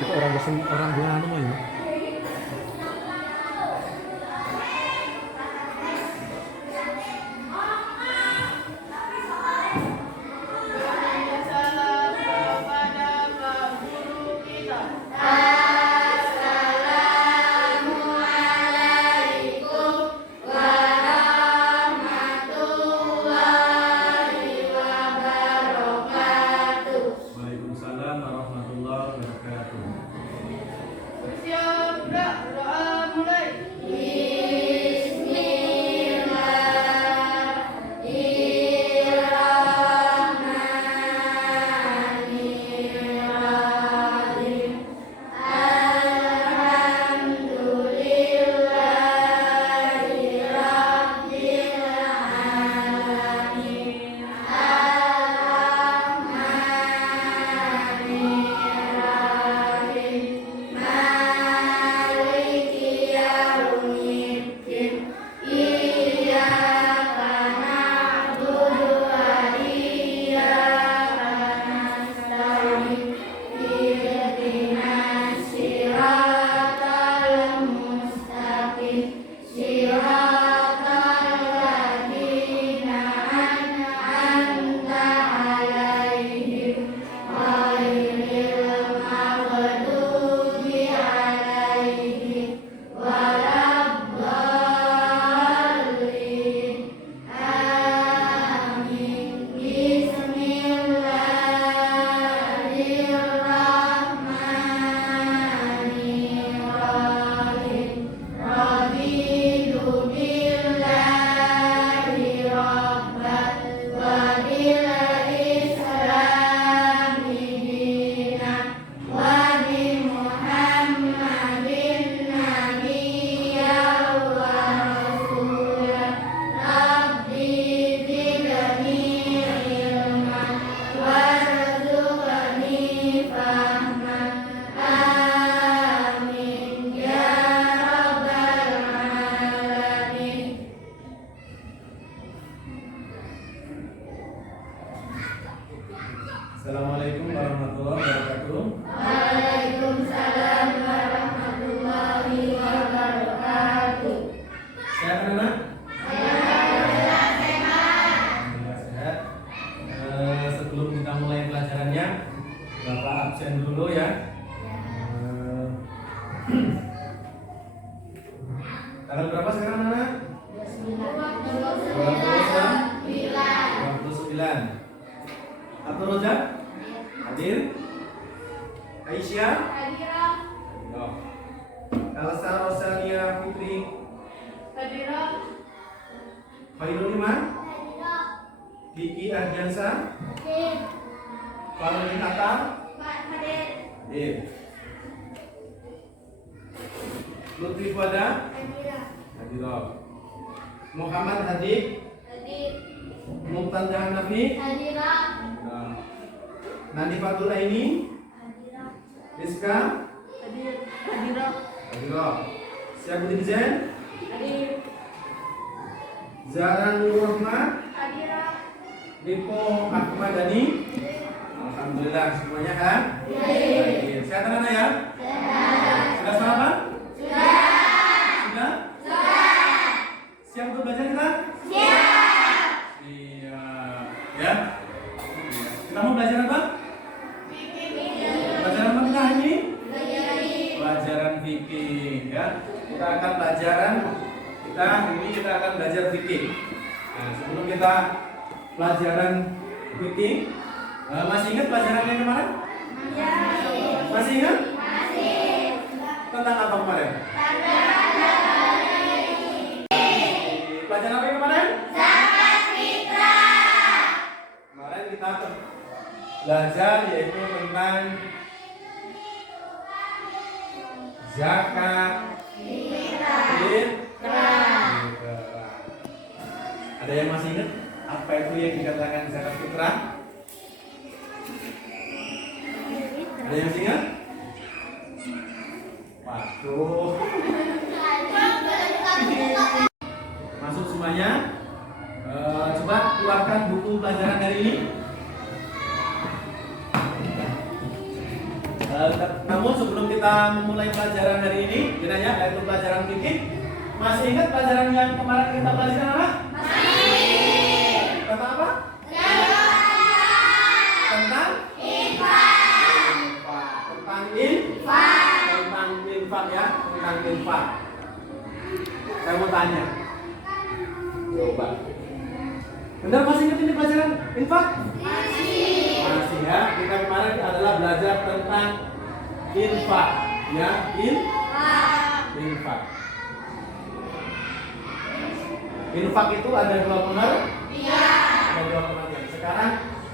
Kita orang gua anu mah ya. Waalaikumsalam warahmatullahi wabarakatuh. Siap, doa mulai. Assalamualaikum warahmatullahi wabarakatuh. Waalaikumsalam warahmatullahi wabarakatuh. Sehat anak? Sehat. Alhamdulillah sehat. Sebelum kita mulai pelajarannya, Bapak absen dulu ya. Tanggal berapa sekarang anak? 29. Abdul Rozak? Hadir? Aisyah? Oh. Elsa Rosalia Fitri? Hadirah. Khairul Iman? Diki Ardiansa? Farudin Atta? Hadir. Lutfi Fada? Hadir. Muhammad Hadi? Mumtaz Hanafi? Nandi Fatul Aini? Rizka? Hadirah. Hadir. Syabudin Zain? Hadir. Zahra Nur Rahmat? Hadirah. Nipo Ahmad Dhani? Alhamdulillah semuanya kan? Hadir. Sehat anak ya? Sudah sarapan? Sudah? Siap untuk belajar kita? Siap. Ya. Kita mau belajar apa? Pelajaran apa kita hari ini? Pelajaran fikih ya. Kita akan belajar fikih. Nah, sebelum kita pelajaran fikih, masih ingat pelajaran yang kemarin? Masih ingat? Tentang apa kemarin? Pelajaran apa yang kemarin? Kemarin kita belajar yaitu tentang zakat fitrah. Ada yang masih ingat apa itu yang dikatakan zakat fitrah? Ada yang masih ingat? Waduh. Masuk semuanya. Coba keluarkan buku pelajaran hari ini. Namun sebelum kita memulai pelajaran hari ini, kiranya yaitu pelajaran fikih, masih ingat pelajaran yang kemarin kita pelajari apa? Masih. Tentang apa? Tentang infak. Tentang infak ya, tentang infak. Saya mau tanya. Coba. Benar masih ingat ini pelajaran infak? Masih ya. Kita kemarin adalah belajar tentang infak, ya, infak. Infak itu ada dua pengertian. Iya. Ada dua pengertian. Sekarang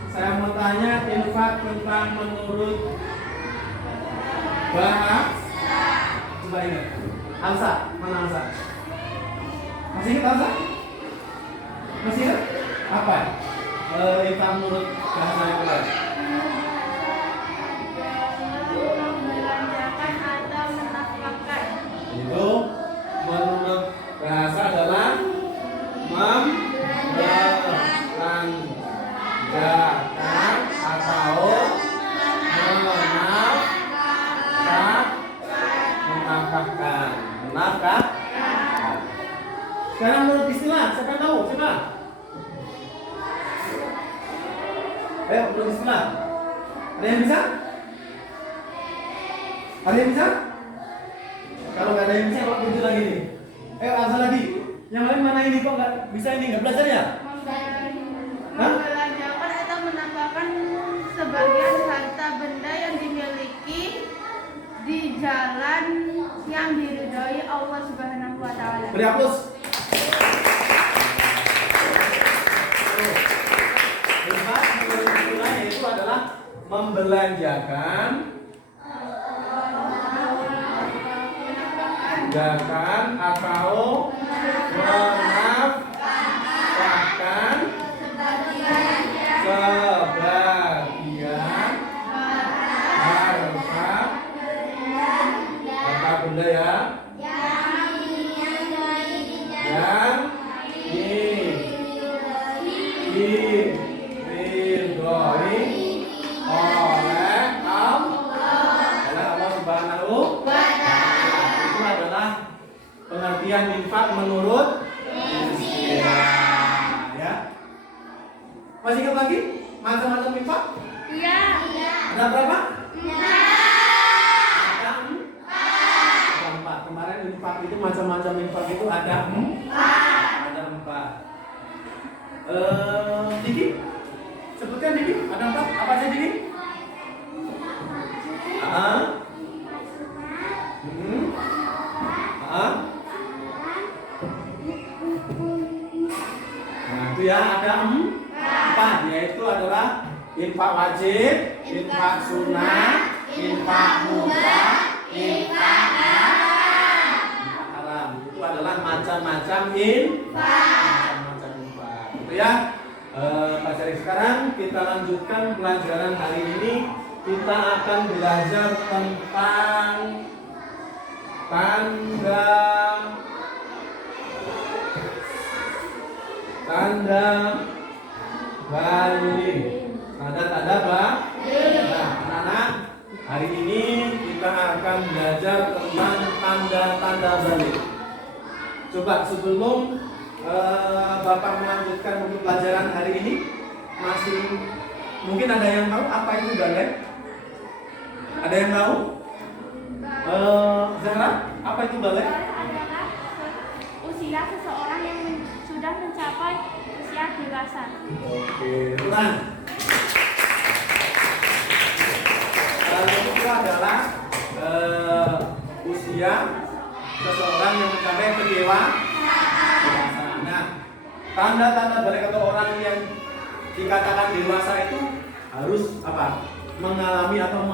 saya mau tanya infak tentang menurut bahasa. Coba ingat. Hamsa, mana Hamsa? Masih ingat Hamsa? Masih ingat? Apa? Infak menurut bahasa yang lain. Membelanjakan atau menafkahkan. Itu menurut bahasa adalah membelanjakan atau menafkahkan. Sekarang menurut istilah, siapa tahu? Coba. Ayo, menurut istilah. Ada yang bisa? Ada yang bisa? Kalau nggak ada yang bisa, kok tunjuk lagi nih. Ayo, asal lagi. Yang lain mana ini kok nggak bisa ini? Nggak belajar ya? Membelanjakan atau menambahkan sebagian harta benda yang dimiliki di jalan yang diridhoi Allah Subhanahu wa taala. Beri aplaus. Infak menurut istilah itu adalah membelanjakan atau menafkahkan sebagian harta benda ya yang diridhoi oleh Allah Subhanahu wa taala. Itu adalah pengertian infak menurut istilah ya. Masih ingat lagi macam-macam infak? Iya. Ada berapa? Ada empat. Kemarin infak itu macam-macam infak itu ada empat. Diki, sebutkan Diki. Ada empat. Apa aja Diki? Nah itu ya ada empat, yaitu adalah infak wajib, infak sunnah, infak mubah, infak haram. Itu adalah macam-macam infak. Itu ya. Pelajaran sekarang kita lanjutkan pelajaran hari ini. Kita akan belajar tentang tanda balik. Tanda balik. Nah, anak-anak, hari ini kita akan belajar tentang tanda balik. Coba sebelum Bapak melanjutkan untuk pelajaran hari ini, masih mungkin ada yang tahu apa itu balik? Ada yang tahu? Zahra, apa itu balik? Adalah usia seseorang yang sudah mencapai usia dewasa. Oke, ulang. Itu adalah usia seseorang yang mencapai kedewasaan. Nah, tanda-tanda balik atau orang yang dikatakan dewasa itu harus apa? Mengalami atau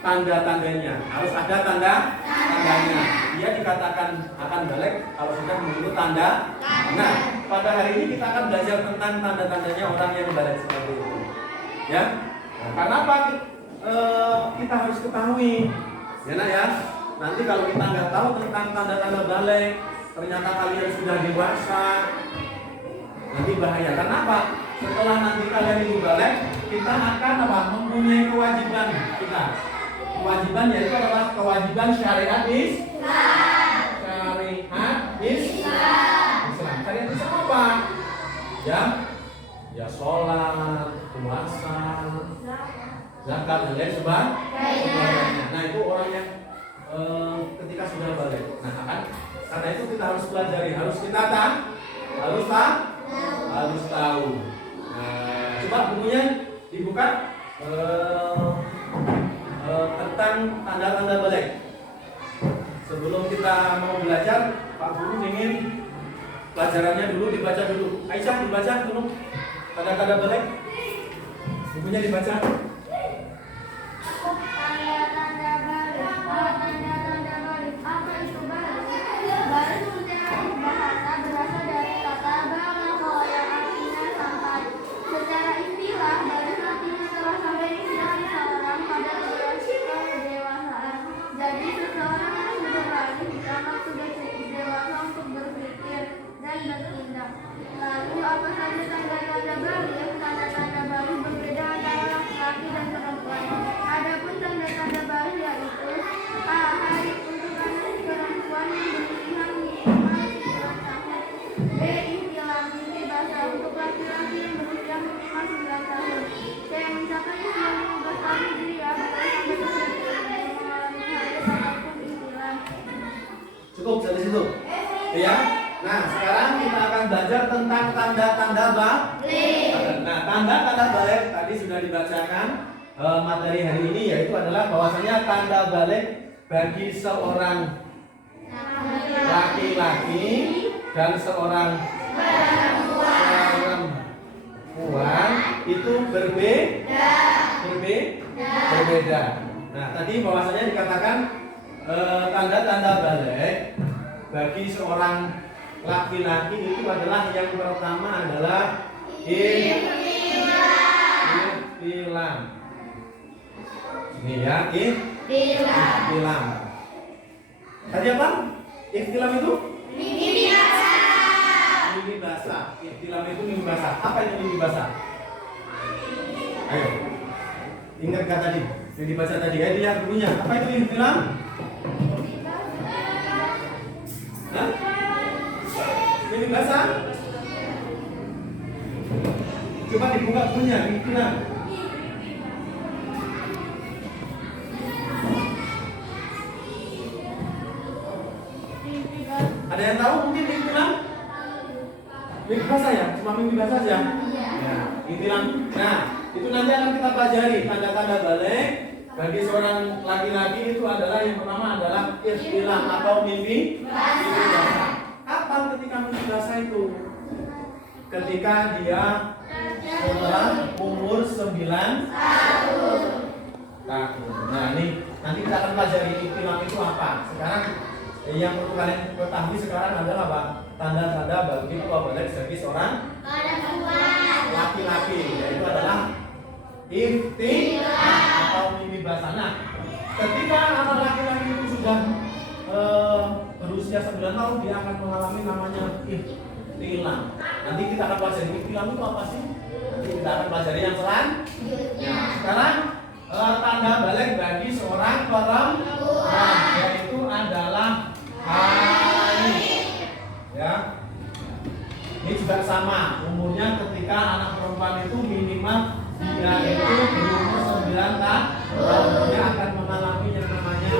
tanda-tandanya. Harus ada tanda-tandanya. Dia dikatakan akan balik kalau sudah menurut tanda. Nah, pada hari ini kita akan belajar tentang tanda-tandanya orang yang balik seperti itu. Ya. Nah, karena apa? Kita harus ketahui. Ya, nah ya. Nanti kalau kita nggak tahu tentang tanda-tanda balik, ternyata kalian sudah dewasa, nanti bahaya. Kenapa? Setelah nanti kalian itu balik, kita akan apa? Mempunyai kewajiban kita. kewajiban yaitu adalah kewajiban syariat Islam. Syariat Islam apa? Ya sholat, puasa, zakat dan lain sebagainya. Nah itu orang yang ketika sudah balik. Nah kan karena itu kita harus pelajari, harus tahu. Nah, coba bukunya dibuka tentang tanda-tanda balik. Sebelum kita mau belajar, Pak Guru ingin pelajarannya dulu dibaca dulu. Aisyah dibaca dulu tanda-tanda balik. Bukunya dibaca. Tanda-tanda balik. Tanda-tanda balik. Apa itu balik? Balik secara bahasa berasal dari kata balaghah yang artinya sampai. Secara istilah, balik artinya telah sampai di seseorang pada kedewasaan. Jadi seseorang yang sudah balik dianggap sudah cukup dewasa untuk berpikir dan bertindak. Lalu apa saja tanda-tanda balik? Tanda-tanda balik berbeda antara laki-laki dan perempuan. Adapun tanda-tanda balik yaitu A. Hari untuk anak perempuan yang berusia minimal 9 tahun. B. Ihtilam mimpi basah untuk laki-laki yang berusia minimal 9 tahun. C. Mencapai usia 15 tahun hijriah sampai mengalami haid ataupun ihtilam. Cukup dari situ. Ya. Nah, sekarang kita akan belajar tentang tanda-tanda balik. Nah, tanda-tanda balik tadi sudah dibacakan. Materi hari ini yaitu adalah bahwasanya tanda balik bagi seorang laki-laki dan seorang perempuan itu berbeda. Nah, tadi bahwasanya dikatakan tanda-tanda balik bagi seorang laki-laki itu adalah yang pertama adalah ihtilam. Ini ya, ihtilam. Tadi apa? Ihtilam itu? Mimpi basah. Ihtilam itu mimpi basah. Apa itu mimpi basah? Ayo. Ingat kata tadi. Yang dibaca tadi. Ayo lihat bukunya. Apa itu ihtilam? Hah? Mimpi basah? Coba dibuka bukunya, ihtilam. Ada yang tahu mungkin ihtilam? Mimpi basah ya? Cuma mimpi basah saja? Ya, ihtilam. Nah, itu nanti akan kita pelajari tanda-tanda balik bagi seorang laki-laki itu adalah yang pertama adalah ihtilam atau mimpi basah. Kapan ketika mimpi basah itu? Ketika dia setelah umur 9 tahun. Nah, ini nanti kita akan pelajari ihtilam itu apa. Sekarang yang perlu kalian ketahui sekarang adalah apa? Tanda-tanda bagi balik bagi seorang laki-laki, yaitu adalah ihtilam atau mimpi basah. Nah, ketika anak laki-laki itu sudah berusia 9 tahun, dia akan mengalami namanya ihtilam. Nanti kita akan pelajari ihtilam itu apa sih? Nanti kita akan pelajari yang selanjutnya. Sekarang tanda balik bagi seorang perempuan yaitu adalah haid. Ya. Ini juga sama umurnya ketika anak perempuan itu minimal dia itu berumur 9 tahun, dia akan mengalami yang namanya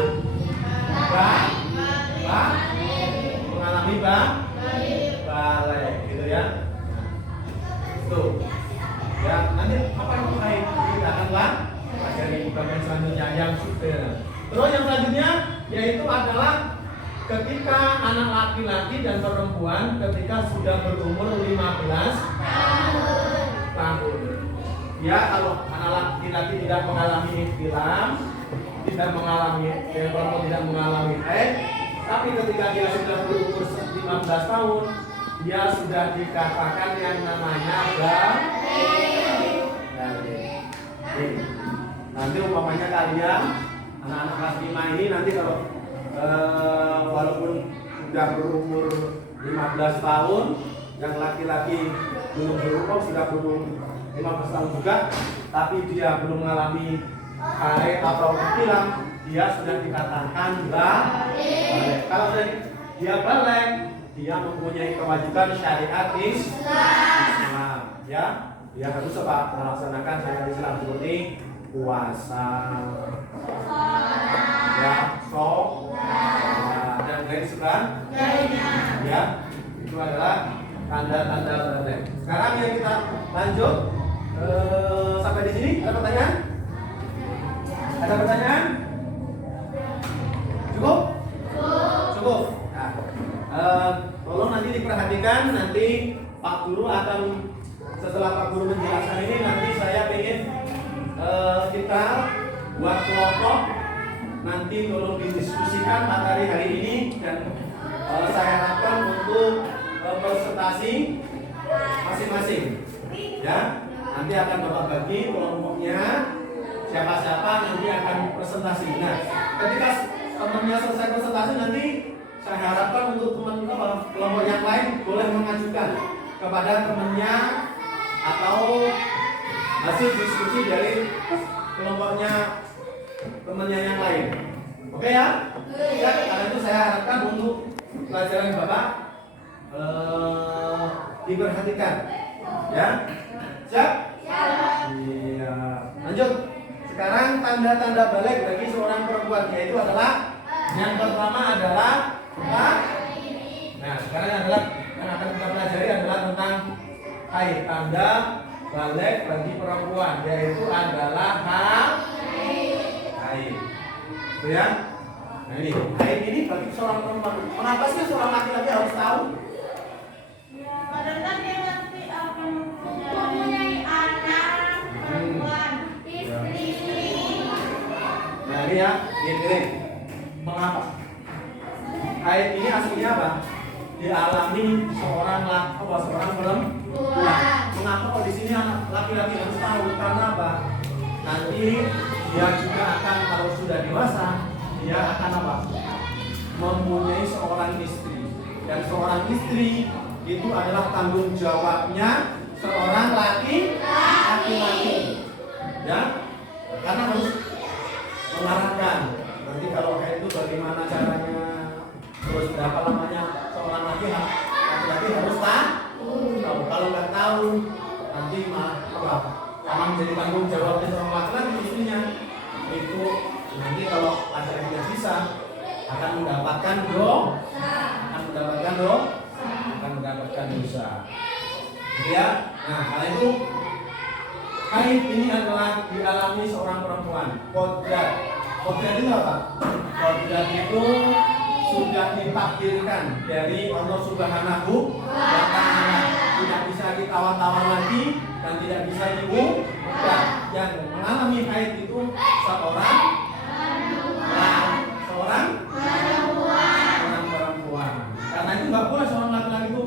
balik gitu ya. Tuh. Ya, nanti apa yang haid kita akan pelajari bagian selanjutnya yang sudah. Terus yang selanjutnya yaitu adalah ketika anak laki-laki dan perempuan ketika sudah berumur 15 tahun. Ya, kalau anak laki-laki tidak mengalami ihtilam, tidak mengalami perempuan tidak mengalami haid, tapi ketika dia sudah berumur 15 tahun, dia sudah dikatakan yang namanya balik. Nanti umpamanya kalian anak-anak kelas 5 ini nanti kalau walaupun sudah berumur 15 tahun, yang laki-laki belum berumur sudah berumur 15 tahun juga, tapi dia belum mengalami haid atau ihtilam, dia sudah dikatakan balik. Kalau dia balik, dia mempunyai kewajiban syariat Islam, ya. Dia harus apa? Melaksanakan syariat Islam seperti puasa, ya, dan lain sebagainya. Ya, itu adalah tanda-tanda balik. Sekarang yang kita lanjut sampai di sini. Ada pertanyaan? Ada pertanyaan? Cukup? Cukup. Nah, tolong nanti diperhatikan. Nanti Pak Guru akan, setelah Pak Guru menjelaskan ini, nanti saya ingin kita buat kelompok. Nanti tolong didiskusikan materi hari ini, dan saya harapkan untuk presentasi masing-masing. Ya, nanti akan Bapak bagi kelompoknya. Siapa-siapa nanti akan presentasi. Nah, ketika temannya selesai presentasi, nanti saya harapkan untuk teman kelompok yang lain boleh mengajukan kepada temannya atau hasil diskusi dari kelompoknya temannya yang lain. Oke ya? Ya, karena itu saya harapkan untuk pelajaran Bapak diperhatikan. Ya? Siap? Iya. Lanjut. Sekarang tanda-tanda balik bagi seorang perempuan, yaitu adalah yang pertama adalah apa? Nah, sekarang adalah yang akan kita pelajari adalah tentang haid. Tanda balik bagi perempuan, yaitu adalah haid. Itu ya. Nah ini, haid ini bagi seorang perempuan. Mengapa sih seorang laki-laki harus tahu? Karena dia nanti akan mempunyai anak perempuan, istri. Nah ini ya, ini. Mengapa? Haid ini aslinya apa? Dialami seorang perempuan. Mengapa kok di sini laki-laki harus tahu? Karena apa? Nanti dia juga akan, kalau sudah dewasa, dia akan apa? Mempunyai seorang istri. Dan seorang istri itu adalah tanggung jawabnya seorang laki-laki. Ya, karena harus mengarahkan. Nanti kalau kayak itu bagaimana caranya, terus berapa lamanya seorang laki-laki harus tahu. Kalau nggak tahu, nanti malah menjadi tanggung jawabnya seorang laki-laki istrinya. Itu nanti kalau ada yang bisa akan mendapatkan dosa. Ya. Nah, karena itu haid ini adalah dialami seorang perempuan. Kodrat itu apa? Kodrat itu sudah ditakdirkan dari Allah Subhanahu wa Ta'ala. Tidak bisa ditawar-tawar lagi dan tidak bisa diubah. Yang mengalami haid itu seorang perempuan. Karena itu nggak boleh seorang laki-laki itu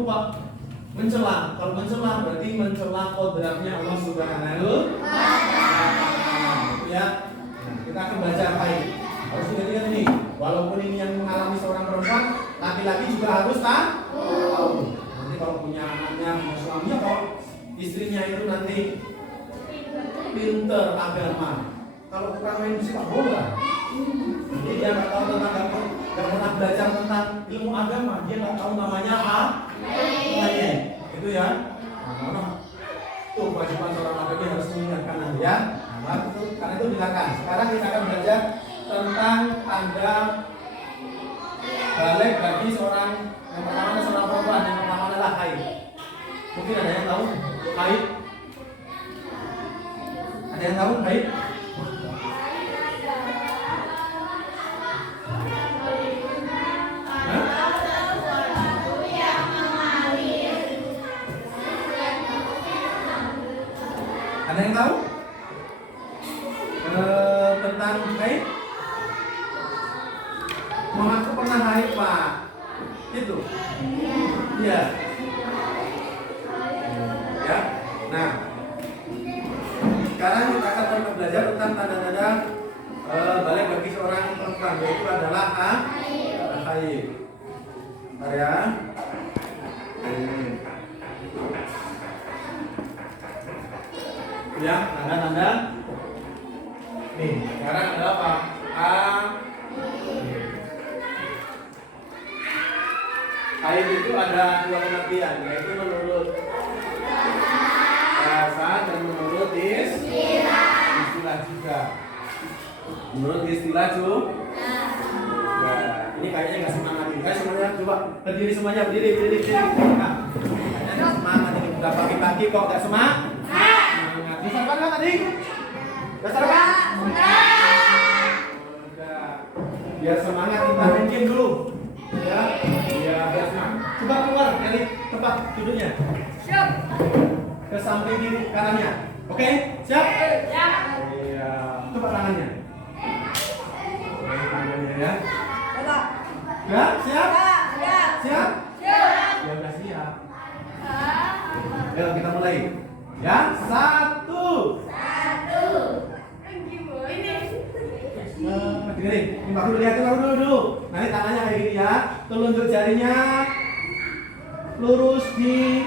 mencela. Kalau mencela berarti mencela kodratnya Allah Subhanahu wa Ta'ala. Ya. Kita akan baca haid. Harus ingat ini. Walaupun ini yang mengalami seorang perempuan, laki-laki juga harus tahu. Nanti kalau punya anaknya, punya suaminya, kalau istrinya itu nanti pinter agama, kalau kurang main sepak bola, jadi dia nggak tahu tentang, nggak pernah belajar tentang ilmu agama, dia nggak tahu namanya apa, itu ya. Nah, tuh kewajiban seorang laki-laki harus mengingatkan nanti ya. Nah, karena itu silakan. Sekarang kita akan belajar tentang tanda balik bagi seorang, yang pertama seorang perempuan, yang pertama adalah haid. Mungkin ada yang tahu haid? Ada yang tahu haid? Ada yang tahu tentang haid? Mengaku pernah haid, Pak? Itu? Iya. Ya. Nah, sekarang kita akan belajar tentang tanda-tanda balik bagi seorang perempuan, yaitu adalah haid. Bentar ya. Ya, tanda-tanda. Nih, sekarang ada apa? Haid itu ada dua pengertian, yaitu menurut bahasa dan menurut istilah juga. Menurut istilah juga. Nah, ini kayaknya nggak semangat nih. Guys, semuanya coba berdiri semuanya, berdiri. Nah, kayaknya nggak semangat ini. Udah pagi-pagi kok nggak semangat? Semangat. Bisa kan tadi? Bisa kan? Udah. Biar semangat kita mungkin dulu. Ya, biar semangat. Coba keluar dari tempat duduknya. Siap. Ke samping kiri kanannya. Oke, siap? Siap. Iya. Coba tangannya. Tangannya ya. Ya, siap? Siap? Ya udah siap. Ayo kita mulai. Ya, 1. Dengerin, ini baru lihat dulu. Nanti tangannya kayak gini ya. Telunjuk jarinya lurus di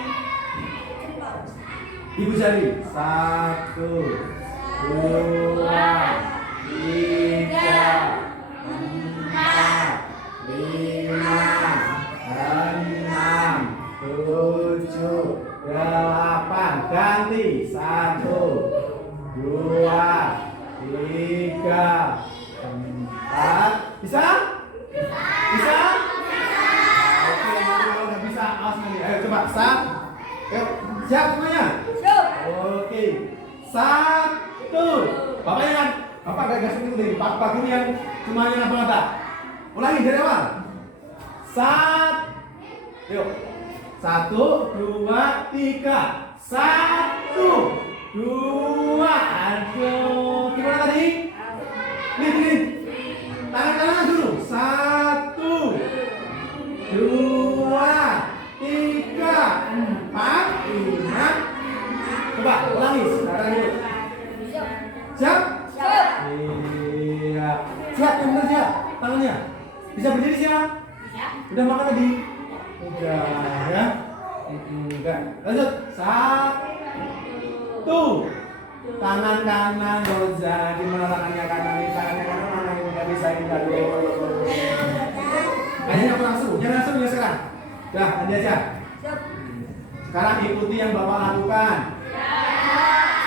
ibu jari. 1, 2, 3, 4, 5, 6, 7, 8. Ganti. 1, 2, 3, 4. Bisa? Bisa? Oke, kalau nggak bisa, awas nanti. Ayo coba. Ayo, siap semuanya? Oke. 1. Bapaknya kan? Bapak gak seperti itu. Bapak ini yang semuanya ngapa-ngapa. Ulangi dari awal. 1. Yuk. 1, 2, 3. 1, 2. Aduh. Gimana tadi? Nih. Tangan dulu. 1, 2, 3, 4, 5. Coba ulangi sekarang yuk. Siap? Iya. Siap, yang benar siap. Tangannya. Bisa berdiri siap? Udah makan tadi? Udah ya. Enggak. Lanjut. 1. Tangan kanan Roza. Di mana tangannya kanan? Tangannya kanan mana yang nggak bisa ini dulu. Kayaknya aku langsung. Jangan langsung ya sekarang. Dah, nanti aja. Sekarang ikuti yang Bapak lakukan.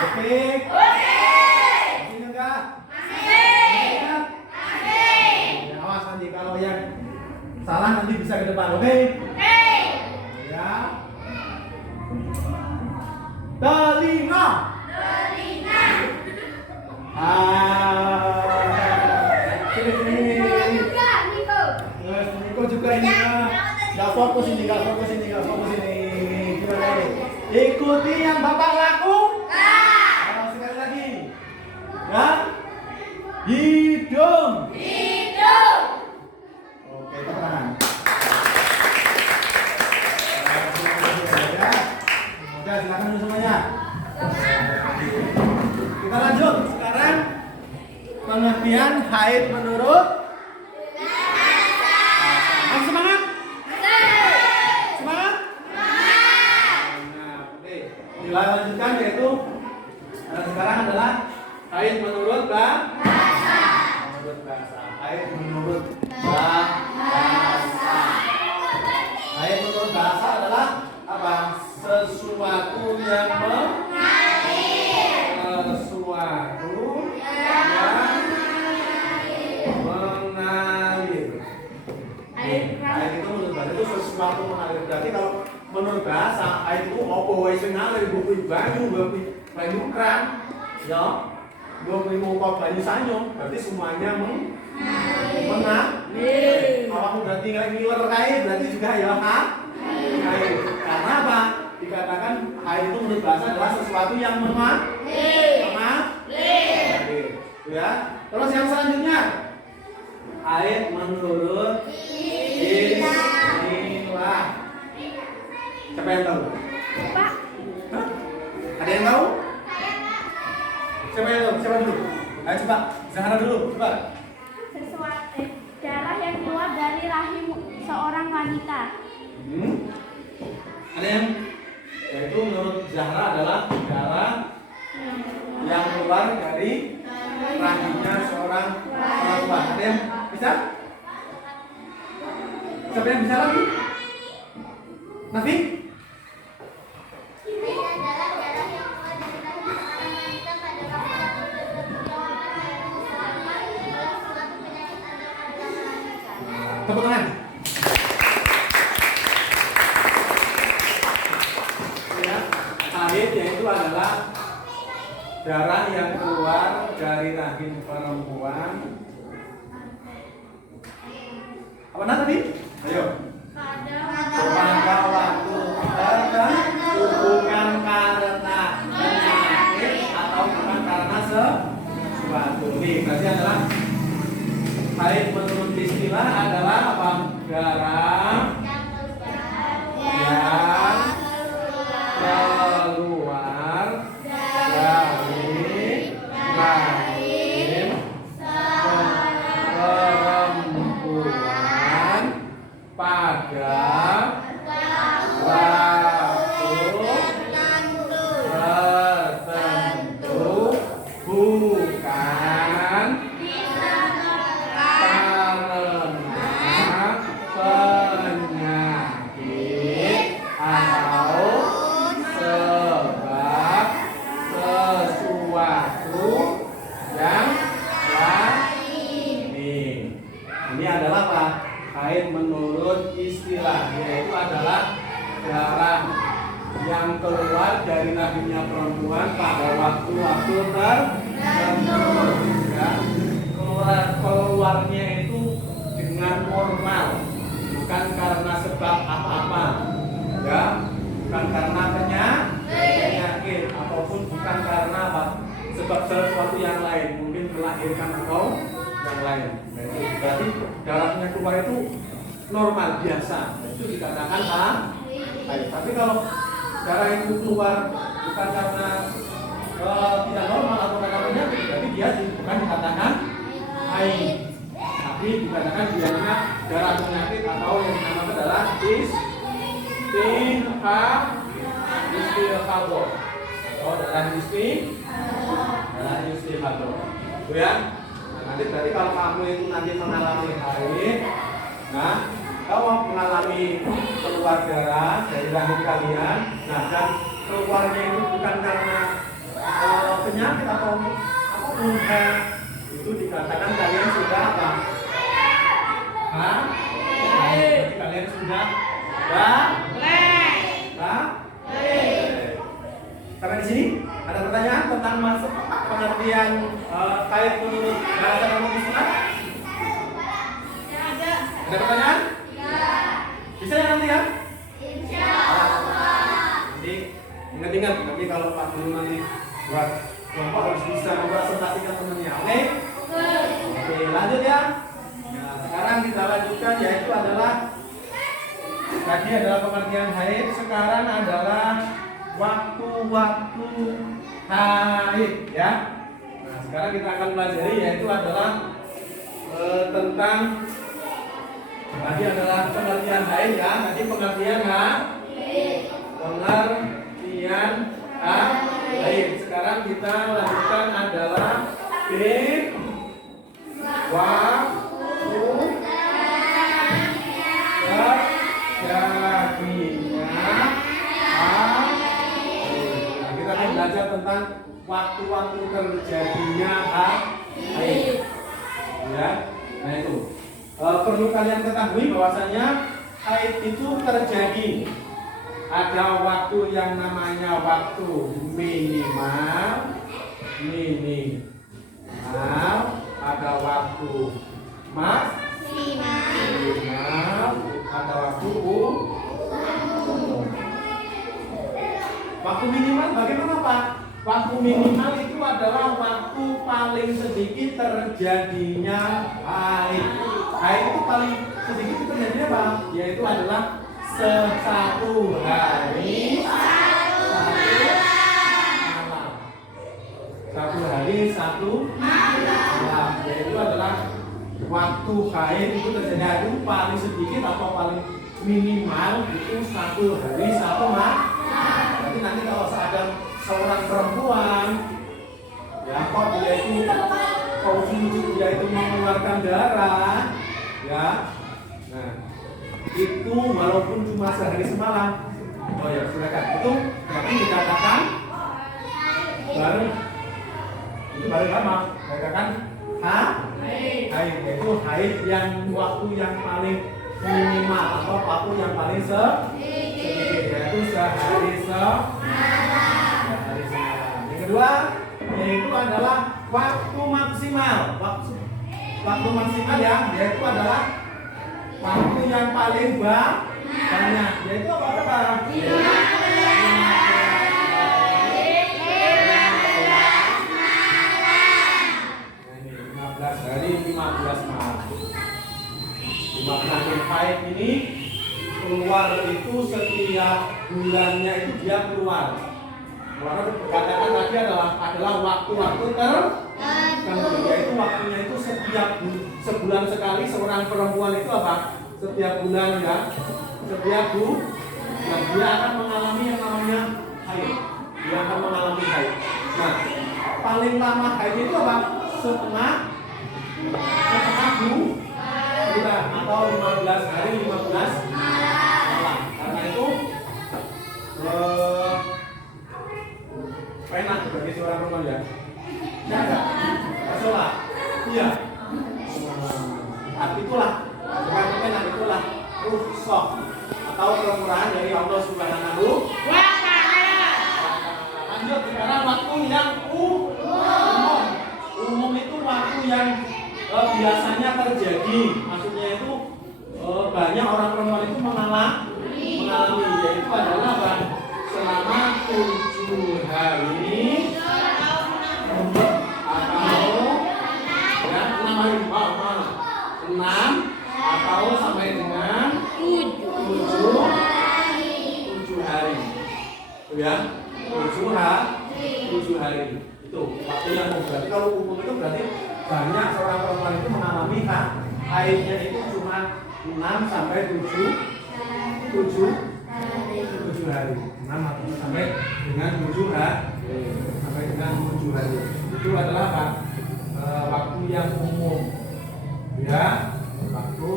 Oke. Masih enggak? Masih. Ya, awas nanti kalau yang salah nanti bisa ke depan. Oke? Ya. Telinga. Sini. Niko juga ini ya. Gak fokus ini. Gimana ini? Ikuti yang Bapak lakukan. Sekali lagi. Ya. Hidung. Oke, tepuk tangan. Oke, silakan dulu semuanya. Kita lanjut. Sekarang pengertian haid menurut semangat. Semangat. Nah, oke. Dilanjutkan yaitu sekarang adalah haid menurut bahasa. Haid menurut bahasa. Haid menurut bahasa adalah apa? Sesuatu yang mengalir. Haid itu menurut bahasa itu sesuatu mengalir. Berarti kalau menurut bahasa haid itu apa wae sing ngalir, buku banyu kran, ya. Buku mau banyu sanyo, berarti semuanya mengalir. Kalau berarti ngiler kae berarti juga ya haid. Karena apa? Dikatakan haid itu menurut bahasa adalah sesuatu yang mengalir. Ya. Terus yang selanjutnya haid menurut istilah. Siapa yang tahu? Pak. Hah? Ada yang tahu? Siapa yang tahu? Siapa dulu? Ayo coba, Zahra dulu, coba. Sesuatu darah yang keluar dari rahim seorang wanita. Ada yang? Yaitu menurut Zahra adalah darah yang keluar dari rahimnya seorang perempuan. Bisa? Siapa yang bisa lagi? Nafi? Haid adalah darah yang keluar dari rahim seorang wanita pada waktu atau tertentu yang bukan haid disebabkan oleh suatu penyakit atau karena melahirkan. Tepuk tangan. Ya, haid yaitu adalah darah yang keluar dari rahim perempuan. Apa tadi? Ayo. Pada waktu tertentu, bukan karena penyakit atau bukan karena sesuatu. Nih, berarti adalah haid menurut istilah adalah apa? Darah yang keluar dari rahim perempuan pada waktu tertentu, bukan karena penyakit atau sebab sesuatu yang lain. Ini adalah apa? Haid menurut istilah, yaitu adalah darah yang keluar dari rahimnya perempuan pada waktu-waktu tertentu. Ya, keluarnya itu dengan normal, bukan karena sebab apa-apa, ya, bukan karena penyakit ataupun bukan karena apa, sebab sesuatu yang lain, mungkin melahirkan atau yang lain. Nah, itu berarti darahnya keluar itu normal biasa, itu dikatakan haid. Tapi kalau darah itu keluar bukan karena tidak normal atau karena penyakit, berarti dia bukan dikatakan haid, tapi dikatakan biasanya darah penyakit atau yang dinamakan adalah istihadho. Oh, darah istihadho. Itu ya. Nanti berarti kalau kamu itu nanti mengalami haid, nah kalau mengalami keluar darah dari rahim kalian, nah dan keluarnya itu bukan karena penyakit atau apapun, itu dikatakan kalian sudah apa? Jadi kalian sudah sampai di sini ada pertanyaan tentang masuk pengertian haid menurut bahasa umum Islam? Ada pertanyaan? Bisa ya nanti ya? Jadi ingat-ingat nanti kalau Pak Guru nanti buat kelompok harus bisa mempresentasikan temannya. Oke, lanjut ya. Nah, sekarang kita lanjutkan, yaitu adalah tadi adalah pengertian haid, sekarang adalah waktu-waktu haid ya. Nah, sekarang kita akan pelajari, yaitu adalah tentang tadi adalah pengertian haid ya. Tadi pengertian haid. Sekarang kita lanjutkan adalah waktu terjadinya haid. Nah, kita akan belajar tentang waktu-waktu terjadinya haid. Ya, nah itu perlu kalian ketahui bahwasanya haid itu terjadi. Ada waktu yang namanya waktu minimal, ada waktu maksimal, ada waktu umum. Waktu minimal bagaimana Pak? Waktu minimal itu adalah waktu paling sedikit terjadinya haid. Haid itu paling sedikit terjadinya apa? Yaitu adalah satu hari satu malam. Yaitu adalah waktu haid itu terjadi itu paling sedikit atau paling minimal itu satu hari satu malam. Jadi nanti kalau ada seorang perempuan ya kok dia itu mengeluarkan darah, ya. Nah, itu walaupun cuma sehari semalam. Oh ya, silakan. Itu berarti dikatakan baru itu baru lama. Dikatakan haid, yaitu haid yang waktu yang paling minimal atau waktu yang paling sedikit, yaitu sehari semalam. Yang kedua yaitu adalah waktu maksimal. Waktu maksimal ya, yaitu adalah waktu yang paling banyak, yaitu apa? 15 hari 15 malam. 15 haid ini keluar itu setiap bulannya itu dia keluar. Karena dikatakan tadi adalah waktu-waktu tertentu, yaitu waktunya itu setiap sebulan sekali seorang perempuan itu apa? Setiap bulan ya, setiap bulan dia akan mengalami yang namanya haid. Dia akan mengalami haid. Nah, paling lama haid itu apa? Setengah bulan atau 15 hari 15 malam. Karena itu enak bagi seorang perempuan ya. Ya enggak? Sholat. Iya. Itulah. Bukan itulah rukhsah atau kemurahan dari Allah Subhanahu wa Ta'ala. Lanjut sekarang waktu yang umum itu waktu yang biasanya terjadi. Maksudnya itu banyak orang perempuan itu mengalami, yaitu adalah selama 7 hari atau 6 atau sampai dengan 7 hari. Itu ya, 7 hari. Itu waktu yang umum. Berarti kalau umum itu berarti banyak seorang perempuan itu mengalami haidnya itu cuma 6 sampai 7 hari. 6 atau sampai dengan 7 hari. Itu adalah waktu yang umum. Ya, waktu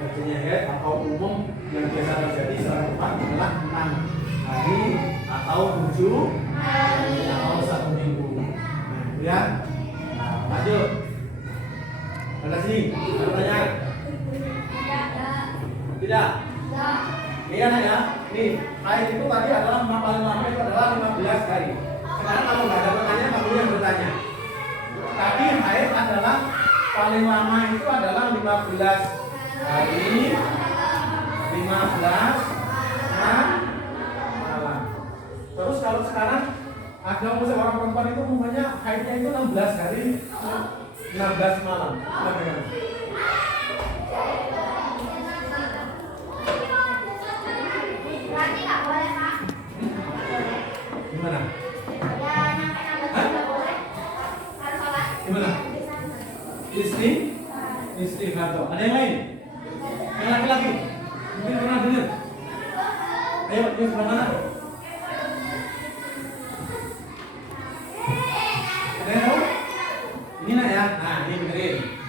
terjadinya haid atau umum yang biasa terjadi seorang perempuan adalah 6 hari atau 7 hari atau 1 minggu. Ya, lanjut. Ada sini, ada pertanyaan? Tidak. Ini anak ya. Nih, haid itu tadi adalah paling lama itu adalah 15 hari. Sekarang kalau nggak ada pertanyaan, kamu yang bertanya. Tapi haid adalah paling lama itu adalah 15 hari, 15 malam. Terus kalau sekarang ada seorang perempuan itu umumnya haidnya itu 16 hari, 16 malam. Berarti nggak boleh, Pak. Gimana? Ya, sampai 16 nggak boleh. Harus sholat. Gimana? Istighfar. Ada yang lain? Yang laki-laki? Mungkin pernah dengar? Ayo, ini sebelah mana? Ada yang tahu? Ini nak ya? Nah, ini benerin.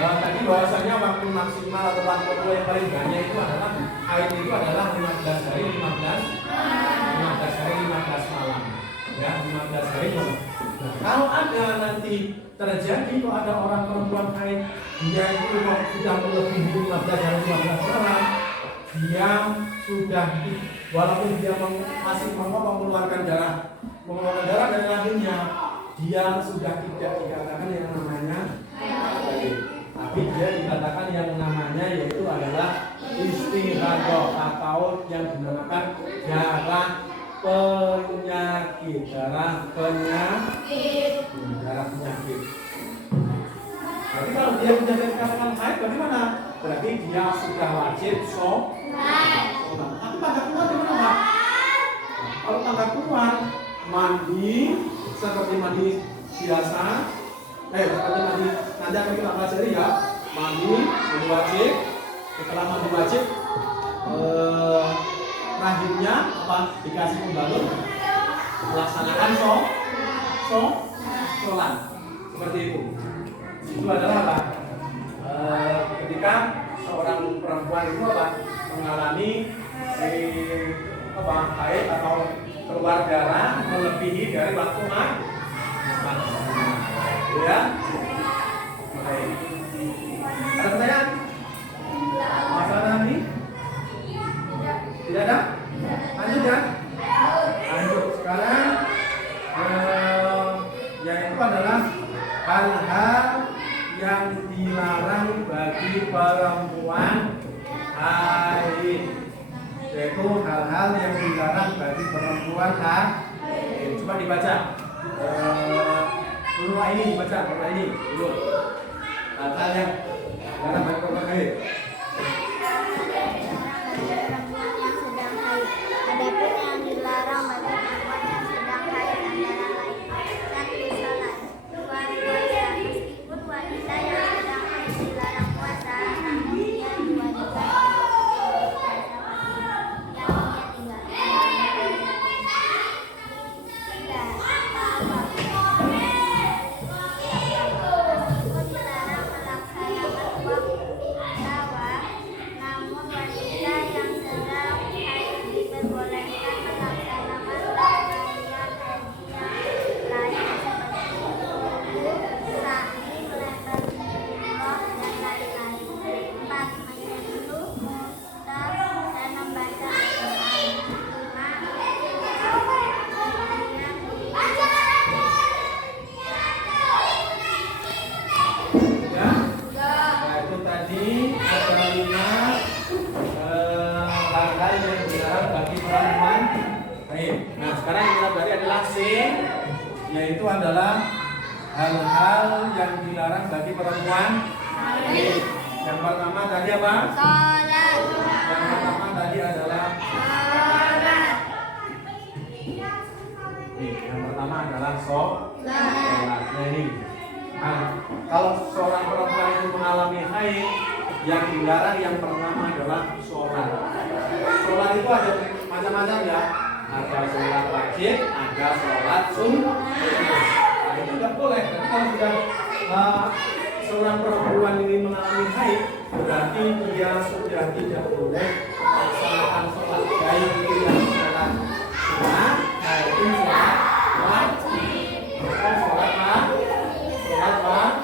Tadi bahwasanya waktu maksimal atau waktu yang paling banyak itu adalah haid itu adalah 15 hari 15 malam. Ya, 15 hari. Nah, kalau ada nanti terjadi kalau ada orang perempuan haid dia itu sudah melebihi 15 hari 15 malam, dia sudah walaupun dia masih mengeluarkan darah dari rahimnya, dia sudah tidak dikatakan yang namanya haid. Tapi dia dikatakan yang namanya yaitu adalah istirahat atau yang dinamakan darah penyakit. Jadi kalau dia sudah dikatakan haid bagaimana? Berarti dia sudah wajib sholat. Tapi tangga keluar gimana, Pak? Kalau tangga keluar mandi seperti mandi biasa. Seperti mandi nanti akan kita pelajari ya. Mandi wajib. Setelah mandi wajib, rahimnya dikasih pembalut, melaksanakan sholat seperti itu. Itu adalah apa? Ketika seorang perempuan itu apa? Mengalami haid atau keluar darah melebihi dari waktu makan. Ya. Baik. Ada pertanyaan? Masalah ini? Tidak ada? Lanjut ya? Lanjut. Sekarang yang itu adalah hal-hal yang dilarang bagi perempuan haid. Yaitu hal-hal yang dilarang bagi perempuan haid. Coba dibaca. Dulu ini dibaca, ini dulu. Hal-hal yang dilarang bagi perempuan haid. Perempuan yang sedang haid. Adapun yang dilarang bagi perempuan yang sedang haid antara lain satu salat, dua puasa. Meskipun wanita yang sedang haid dilarang puasa, namun dia diwajibkan untuk puasa yang dia tinggalkan. Tiga, tawaf. Meskipun dilarang melaksanakan tawaf, namun wanita yang sedang haid diperbolehkan melaksanakan rangkaian haji yang lain seperti wudu, sa'i, melempar jumroh, dan lain-lain. 4. Menyembelih, mustaq, dan membaca Al-Quran. 5. Ya. Nah, itu tadi ada 5 hal-hal yang dilarang bagi perempuan haid. Nah, sekarang yang kita beri adalah C, yaitu adalah hal-hal yang dilarang bagi perempuan haid. Yang pertama tadi apa? Salat. Yang pertama tadi adalah yang pertama adalah sholat. Nah, ini. Nah, kalau seorang perempuan itu mengalami haid, yang dilarang yang pertama adalah sholat. Sholat itu ada macam-macam ya. Ada sholat wajib, ada sholat sunnah. Nah, itu tidak boleh. Tapi kalau sudah seorang perempuan ini mengalami haid, berarti dia sudah tidak boleh melaksanakan sholat. Baik itu yang sholat sunnah, maupun sholat wajib. Maka sholat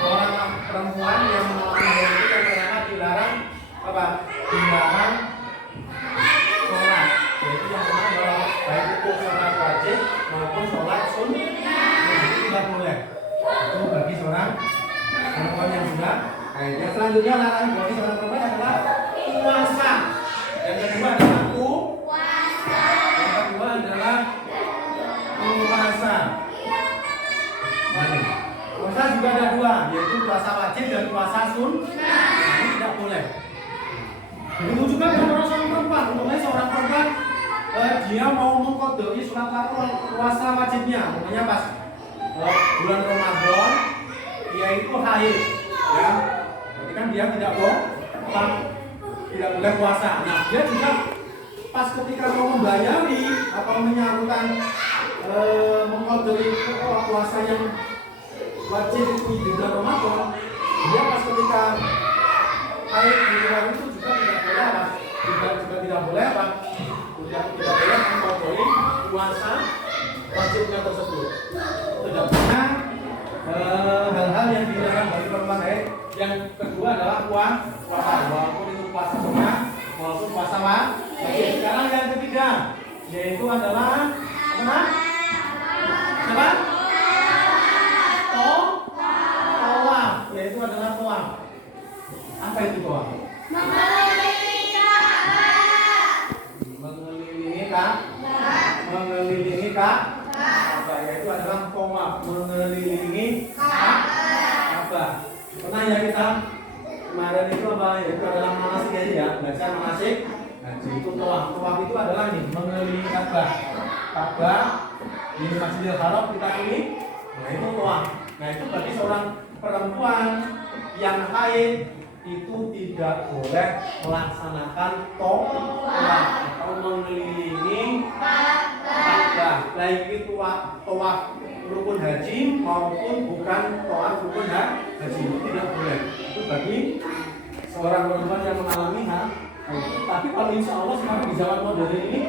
seorang perempuan yang mengalami haid itu yang pertama dilarang apa? Dilarang sholat. Yaitu yang pertama adalah baik itu sholat wajib maupun sholat sunnah. Itu tidak boleh. Itu bagi seorang perempuan yang sudah haid. Yang selanjutnya larangan bagi seorang perempuan adalah puasa. Yang kedua adalah puasa. Yang kedua adalah puasa. Puasa juga ada 2, yaitu puasa wajib dan puasa sunnah. Ini tidak boleh. Begitu juga dengan seorang perempuan. Umpamanya seorang perempuan dia mau mengkodoi sholat puasa wajibnya, umpamanya pas bulan Ramadan, dia itu haid, ya. Berarti kan dia tidak boleh puasa. Nah, dia juga pas ketika mau membayari atau menyalurkan mengkodoi puasa yang wajib di bulan Ramadan, dia pas ketika haid di luar itu juga tidak boleh apa? Juga tidak boleh apa? Tidak boleh mengkodoi puasa wajibnya tersebut. Tidak pernah hal-hal yang dilarang bagi perempuan haid. Yang kedua adalah puasa, walaupun itu puasa sunnah maupun puasa wajib. Sekarang yang ketiga, yaitu adalah apa? Apa? Tawaf, yaitu adalah tawaf. Apa itu tawaf? Mengelilingi Ka'bah, yaitu adalah tawaf, mengelilingi Ka'bah. Pernah ya kita kemarin itu apa? Yaitu adalah manasik ya, baca manasik. Nah, itu tawaf. Tawaf itu adalah nih mengelilingi Ka'bah. Ka'bah di Masjidil Haram kita ini. Nah, itu tawaf. Nah, itu bagi seorang perempuan yang haid itu tidak boleh melaksanakan tawaf atau mengelilingi Ka'bah. Ka'bah. Baik itu tawaf rukun haji maupun bukan tawaf rukun haji, tidak boleh. Itu bagi seorang perempuan yang mengalami hal itu. Tapi kalau insya Allah sekarang di zaman modern ini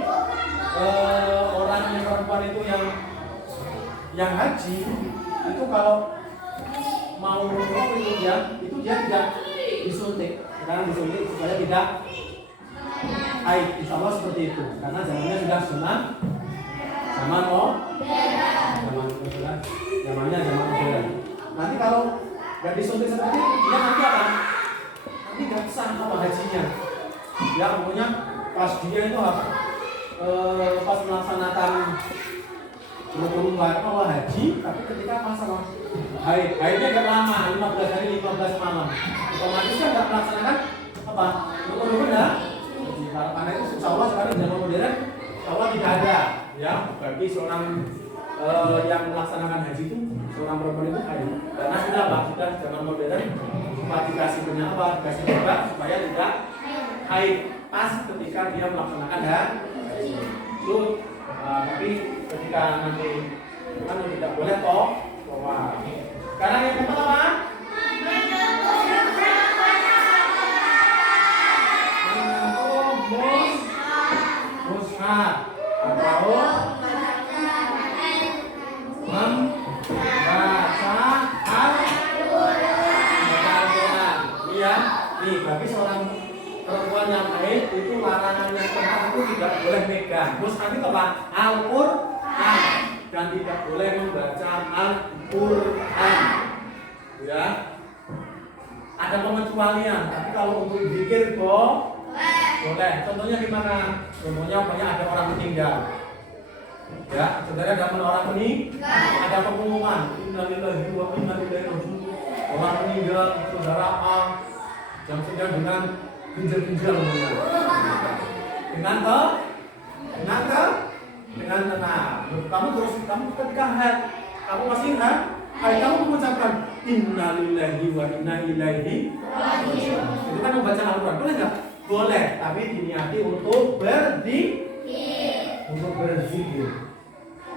orang yang perempuan itu yang haji itu kalau mau itu dia tidak disuntik. Sekarang disuntik supaya tidak haid. Insya Allah seperti itu. Karena zamannya sudah sunnah. Zaman modern. Nanti kalau nggak disuntik seperti itu, dia nanti apa? Nanti nggak sah apa hajinya. Ya pokoknya pas dia itu apa? Pas melaksanakan rukun haji, tapi ketika masalah haidnya agak lama, 15 hari 15 malam, otomatis kan nggak melaksanakan apa rukun haji. Karena itu insya Allah sekarang zaman modern, insya Allah tidak ada ya bagi seorang yang melaksanakan haji itu seorang perempuan itu haid. Karena sudah zaman modern, cuma dikasih apa, dikasih obat supaya tidak haid pas ketika dia melaksanakan haji. Itu tapi ketika nanti kan tidak boleh toh. Sekarang yang pertama mushaf atau membaca Al-Quran. Iya, nih bagi seorang perempuan yang haid itu larangan yang pertama itu tidak boleh megang mushaf itu apa? Al-Quran, dan tidak boleh membaca Al-Quran. Ya, ada pengecualian. Tapi kalau untuk zikir boleh. Contohnya gimana? Contohnya ada orang meninggal. Ya, saudara ada orang meninggal, ada pengumuman innalillahi wa inna ilaihi raji'un. Orang meninggal saudara A jam sekian dengan ginjal namanya. Dengan tenang. Kamu ketika haid, kamu masih haid, kamu mengucapkan innalillahi wa inna ilaihi raji'un. Itu kan membaca Al-Quran, boleh nggak? Boleh, tapi diniati untuk berzikir.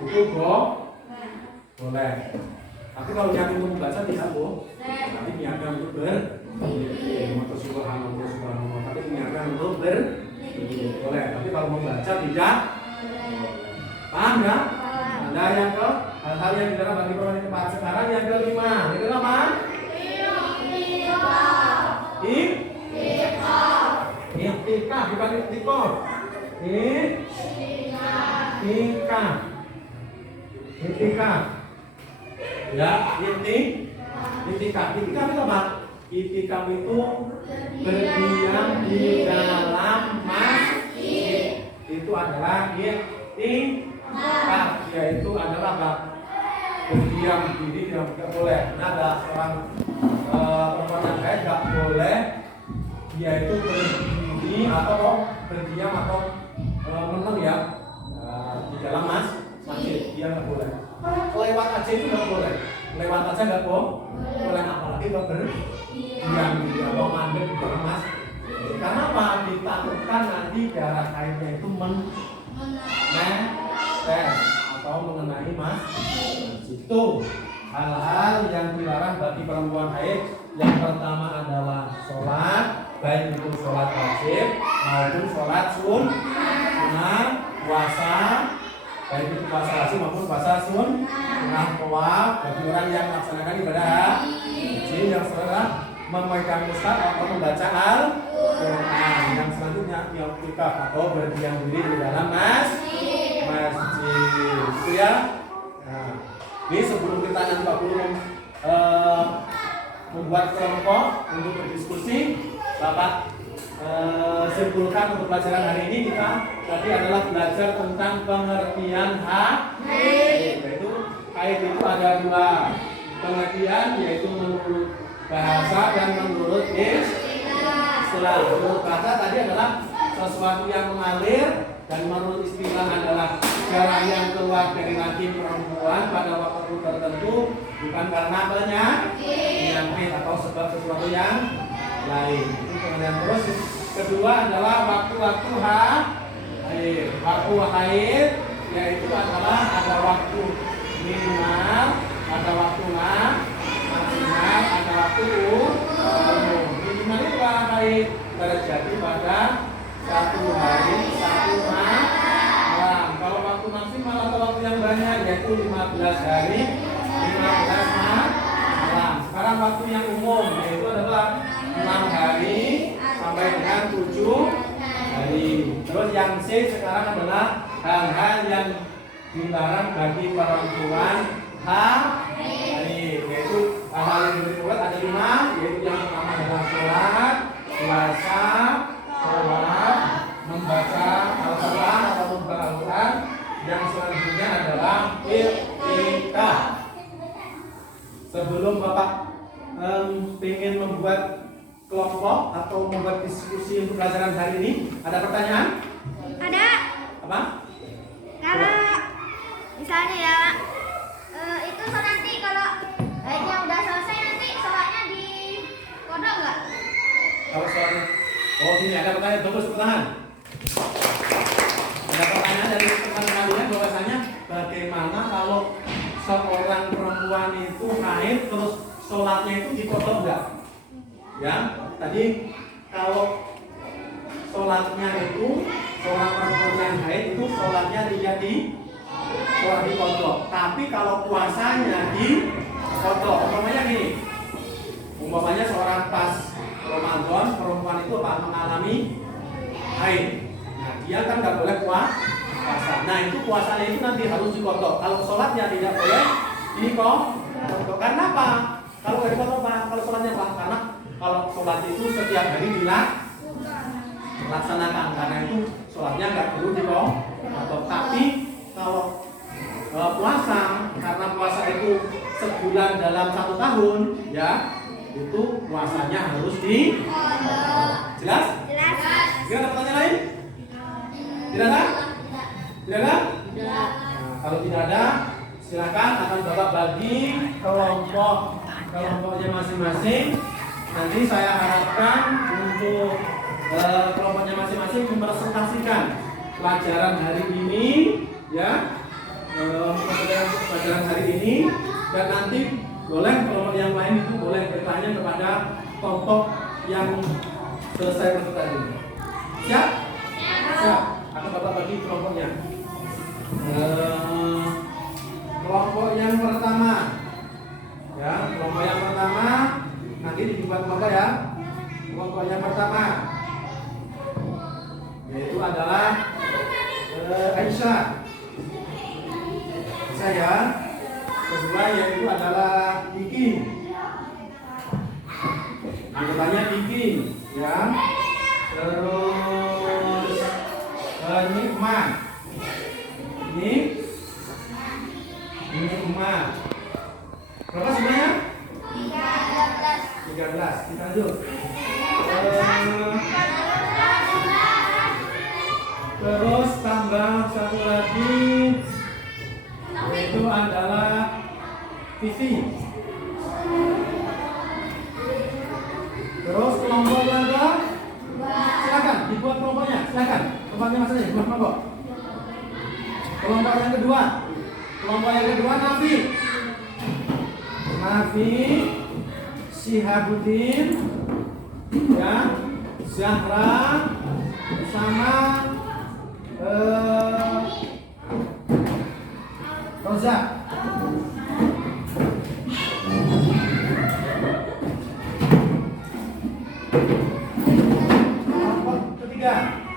Itu boleh. Tapi kalau niat untuk membaca tidak boleh. Tapi niatkan untuk berzikir. Maka subhanallah. Tapi niatkan untuk berzikir boleh. Tapi kalau membaca tidak. Paham ya? Ada yang ke hal-hal yang dilarang bagi perempuan yang tepat. Sekarang yang kelima. Yang kelima apa? Iktikaf, bukan iktikaf. Iktikaf. Ya, iktikaf. Iktikaf itu apa? Iktikaf itu berdiam di dalam masjid. Itu adalah iktikaf, yaitu adalah apa? Berdiam diri tidak boleh. Nah, ada seorang perempuan yang haid tidak boleh yaitu berdiri atau berdiam atau meneng ya di dalam masjid, dia nggak boleh. Lewat aja itu nggak boleh. Lewat aja nggak boleh, apalagi kalau berdiam di atau mandek di dalam masjid. Karena apa? Ditakutkan nanti darah haidnya itu menetes atau mengenai masjid. Itu hal-hal yang dilarang bagi perempuan haid. Yang pertama adalah sholat, baik itu sholat wajib maupun sholat sunnah, puasa, baik itu puasa wajib maupun puasa sunnah, tawaf bagi orang yang melaksanakan ibadah haji, yang setelah memegang mushaf atau membaca Al-Quran. Yang selanjutnya i'tikaf atau berdiam diri di dalam masjid. Itu ya. Nah, ini sebelum kita nanti membuat kelompok untuk berdiskusi, Bapak simpulkan untuk pelajaran hari ini kita tadi adalah belajar tentang pengertian haid. Yaitu haid itu ada dua pengertian, yaitu menurut bahasa dan menurut istilah. Menurut bahasa tadi adalah sesuatu yang mengalir, dan menurut istilah adalah darah yang keluar dari rahim perempuan pada waktu tertentu bukan karena penyakit atau sebab sesuatu yang lain. Itu kemudian terus kedua adalah waktu-waktu haid. Waktu haid yaitu adalah ada waktu minimal, ada waktu maksimal, ada waktu umum. Minimal itu kali terjadi pada 1 hari 1 malam. Kalau waktu maksimal atau waktu yang banyak yaitu 15 hari 15 malam. Sekarang waktu yang umum yaitu adalah 6 hari sampai dengan 7 hari. Terus yang C sekarang adalah hal-hal yang dilarang bagi perempuan haid, yaitu hal-hal yang diperbuat ada 5, yaitu yang pertama adalah sholat, puasa, sholat, membaca Al-Quran atau membaca Al-Quran. Yang selanjutnya adalah i'tikaf. Sebelum Bapak ingin membuat kelompok atau membuat diskusi untuk pelajaran hari ini, ada pertanyaan? Ada. Apa? Kalau misalnya ya itu nanti kalau haidnya udah selesai nanti sholatnya di kodok nggak? Kalau soalnya, oh ini ada pertanyaan, terus pertahan. Ada pertanyaan dari teman kalian bahwasanya bagaimana kalau seorang perempuan itu haid terus sholatnya itu dipotong enggak? Ya, tadi kalau sholatnya itu seorang perempuan yang haid itu sholatnya tidak sholat dipotong. Tapi kalau puasanya dipotong, umpamanya gini, umpamanya seorang pas Ramadan perempuan itu apa mengalami haid. Nah dia kan nggak boleh puasa. Nah itu puasanya itu nanti harus dipotong. Kalau sholatnya tidak boleh dipotong. Karena apa? Kalau nggak dipotong apa? Kalau sholatnya apa? Karena kalau sholat itu setiap hari dilaksanakan. Karena itu sholatnya nggak perlu dipotong. Tapi kalau puasa, karena puasa itu sebulan dalam 1 tahun, ya itu puasanya harus jelas? Jelas. Ada pertanyaan lain? Tidak ada? Tidak ada? Tidak. Nah, kalau tidak ada, silakan akan Bapak bagi kelompoknya masing-masing. Nanti saya harapkan untuk kelompoknya masing-masing mempresentasikan pelajaran hari ini, ya, pelajaran hari ini, dan nanti boleh kelompok yang lain itu boleh bertanya kepada kelompok yang selesai peserta ini. Siap? Siap. Akan Bapak bagi kelompoknya. Kelompok yang pertama, ya, kelompok yang pertama nanti dibuat kelompok ya. Kelompok yang pertama yaitu adalah Aisyah. Saya. Kedua yaitu adalah Kiki. Namanya Kiki, ya. Terus Nikmat. Nikmat. Berapa semuanya? 13. Kita lanjut. Terus tambah satu lagi yaitu adalah Vivi. Terus kelompok yang kedua, silakan dibuat kelompoknya, silakan. Kelompoknya masanya dibuat kelompok. Kelompok yang kedua Nafi, Sihabuddin, ya, Zahra, sama Roza.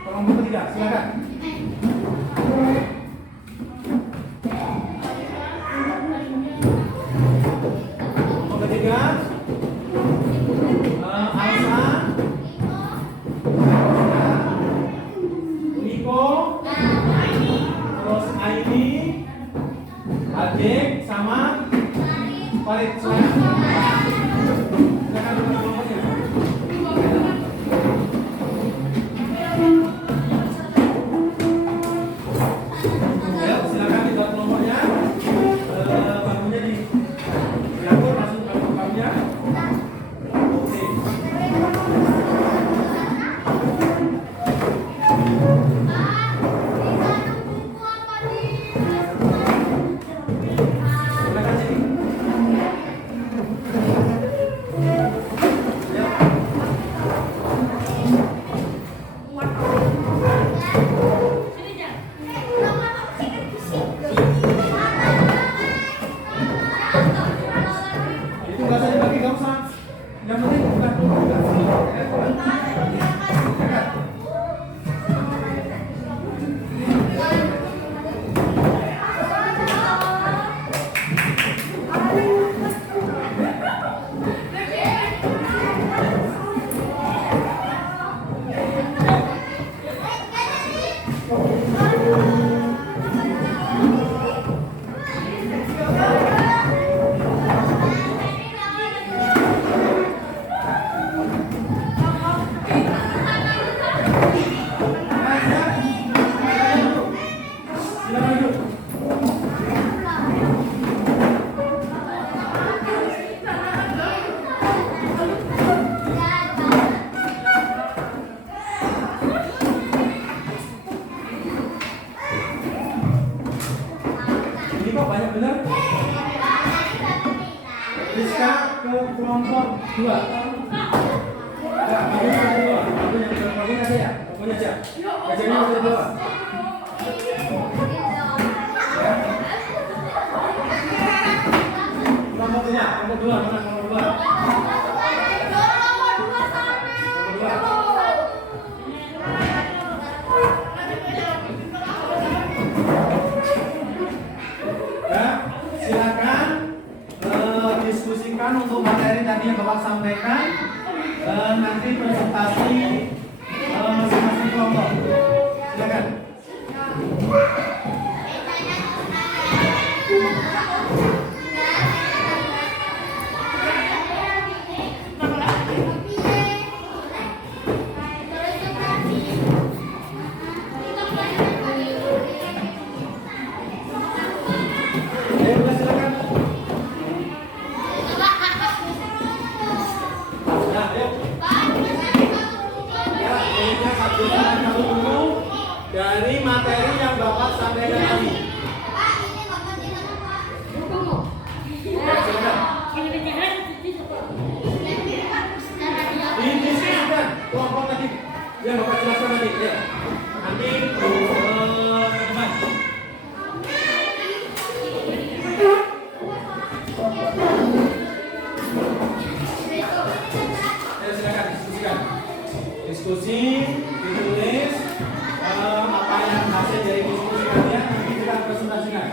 Kelompok ketiga, silakan. Kelompok ketiga, Alsa, Niko, terus Aini, Adik, sama Farid. Silakan kelompoknya. Silakan dibuat kelompoknya. Bangunnya diatur masuk ke kelompoknya. Oke. Ini kok banyak benar? Rizka ke kelompok 2. Enggak, bagian ada 2. Bagian ada ya? Pokoknya aja. Bagiannya ada 2. Ya. Kelompok 2, kelompok 2, mana kelompok 2? Diskusikan untuk materi tadi yang Bapak sampaikan, nanti presentasi masing-masing kelompok. Silakan. Dari materi yang Bapak sampaikan tadi. Didiskusikan kelompok tadi yang Bapak jelaskan tadi. Ya. Nanti ke depan. Ya, silakan diskusikan. Diskusi, ditulis. Apa yang hasil dari diskusi kalian nanti kita presentasikan.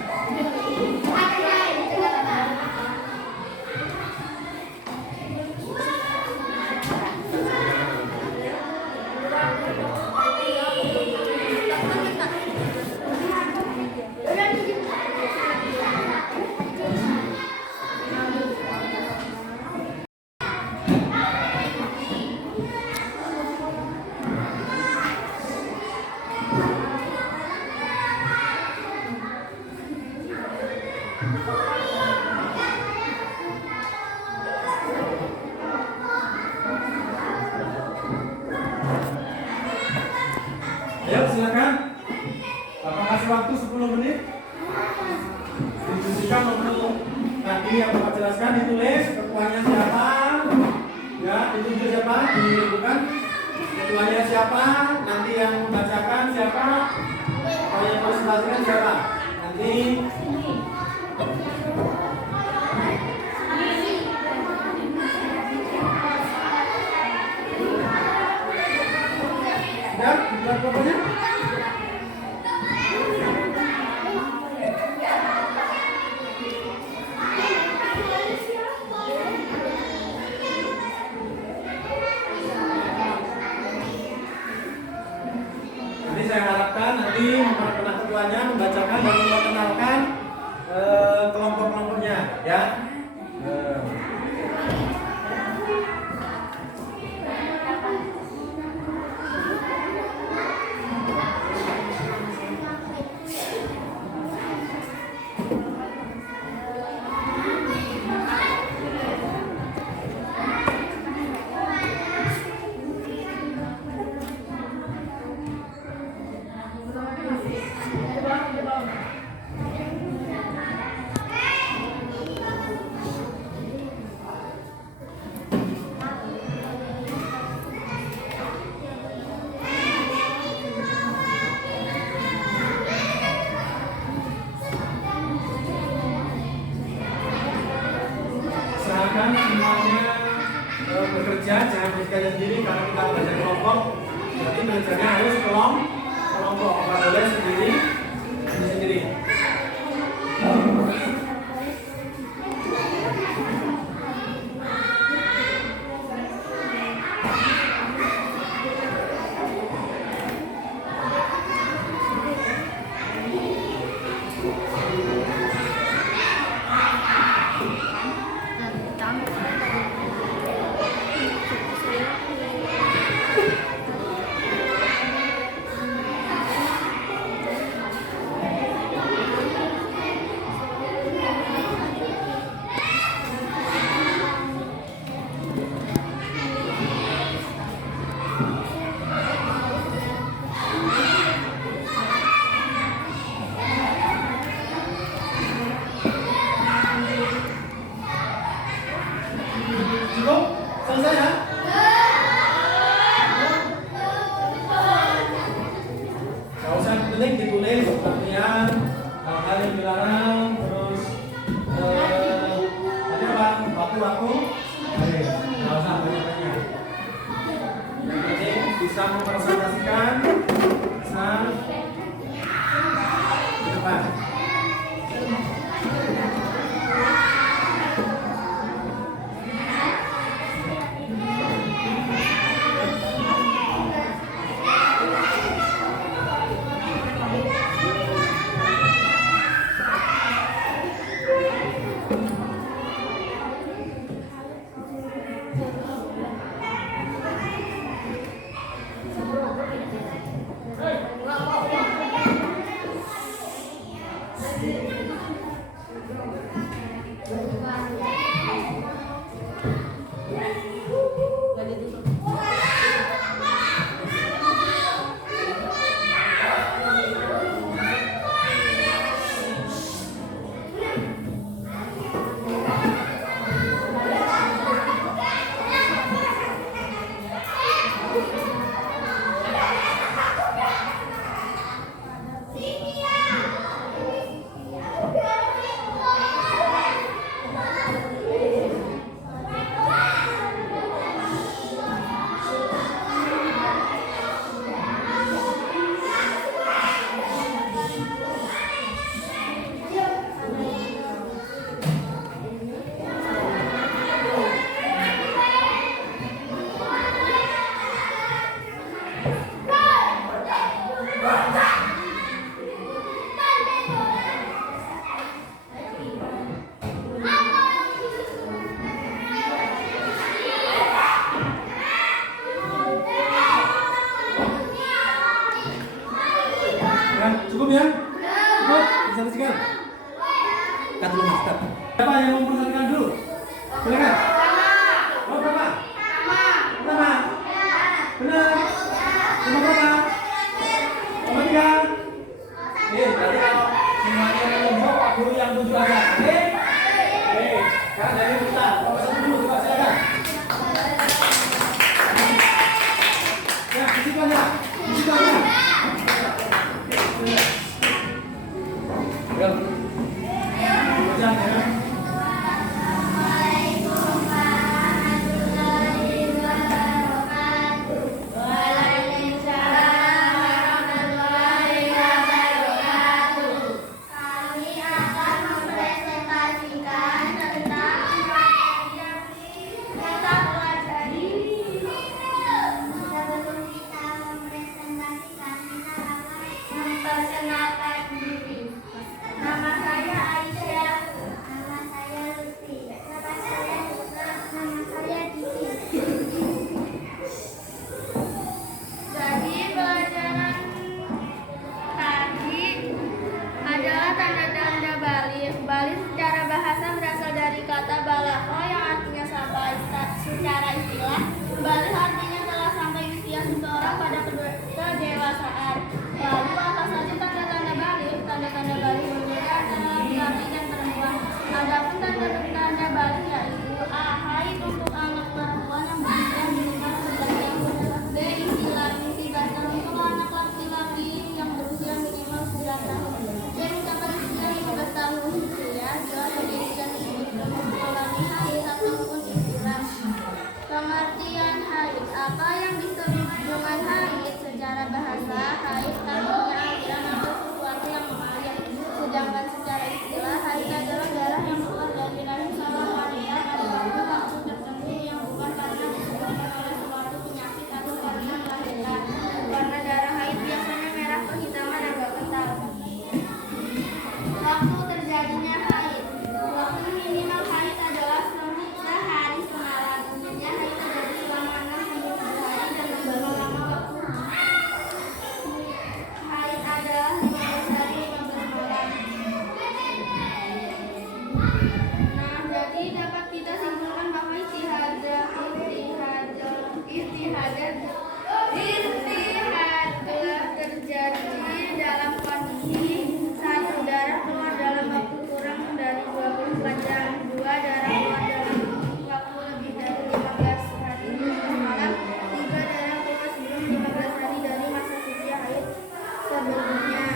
Ayo silakan. Bapak kasih waktu 10 menit. Diskusikan untuk tadi yang Bapak jelaskan, ditulis ketuanya siapa, ya ditunjuk siapa, dibutuhkan ketuanya siapa, nanti yang membacakan siapa, kalau yang presentasikan siapa, nanti. Sudah, buat pokoknya. Nanti saya harapkan nanti memperkenalkan ketuanya, membacakan dan memperkenalkan kelompok-kelompoknya, ya. Usahakan semuanya bekerja, jangan bekerja sendiri karena kita belajar kelompok. Jadi belajarnya harus kelompok, nggak boleh sendiri. bisa mempresentasikan, bisa ke depan. Cukup ya? Cukup? Bisa disikat? Cut dulu mas, cut. Siapa yang mau memperhatikan dulu? Silakan. Oh berapa? Berapa? Benar? Nomor berapa? Nomor 3. Berarti kalau semuanya menunjuk Pak Guru yang 7 aja. Oke? Sekarang dari Ustaz. Nomor 1 dulu, coba silakan. Ya, di situ aja. Di situ aja. Go. Jangan ya. Balik secara bahasa berasal dari kata balagha yang artinya sampai. Secara istilah, balik artinya telah sampai usia seseorang pada kedewasaan. Lalu apa saja tanda-tanda balik? Tanda-tanda balik berbeda antara laki-laki dan perempuan. Adapun tanda-tanda balik yaitu A. Haid untuk anak perempuan yang berusia minimal 11 tahun. B. Istilah intibatan untuk anak laki-laki yang berusia minimal 9 tahun. C. Mencapai usia 15 tahun. Pengertian haid. Apa yang disebut dengan haid? Secara bahasa, haid artinya aliran atau sesuatu yang mengalir. Sedangkan secara istilah, haid adalah darah yang keluar dari rahim seorang wanita pada waktu tertentu yang bukan karena disebabkan oleh suatu penyakit atau karena melahirkan. Warna darah haid biasanya merah kehitaman agak kental. Waktu terjadinya haid. Waktu minimal haid adalah sehari semalam. Umumnya haid terjadi selama 6 hingga 7 hari dan berlama-lama waktu. Haid adalah 15 hari 15 malam. Nah, jadi dapat kita simpulkan bahwa istihadah terjadi dalam kondisi 1. Darah keluar dalam waktu kurang dari 24 jam. 2. Darah keluar dalam waktu lebih dari 15 hari 15 malam. 3. Darah keluar sebelum 15 hari dari masa suci haid sebelumnya.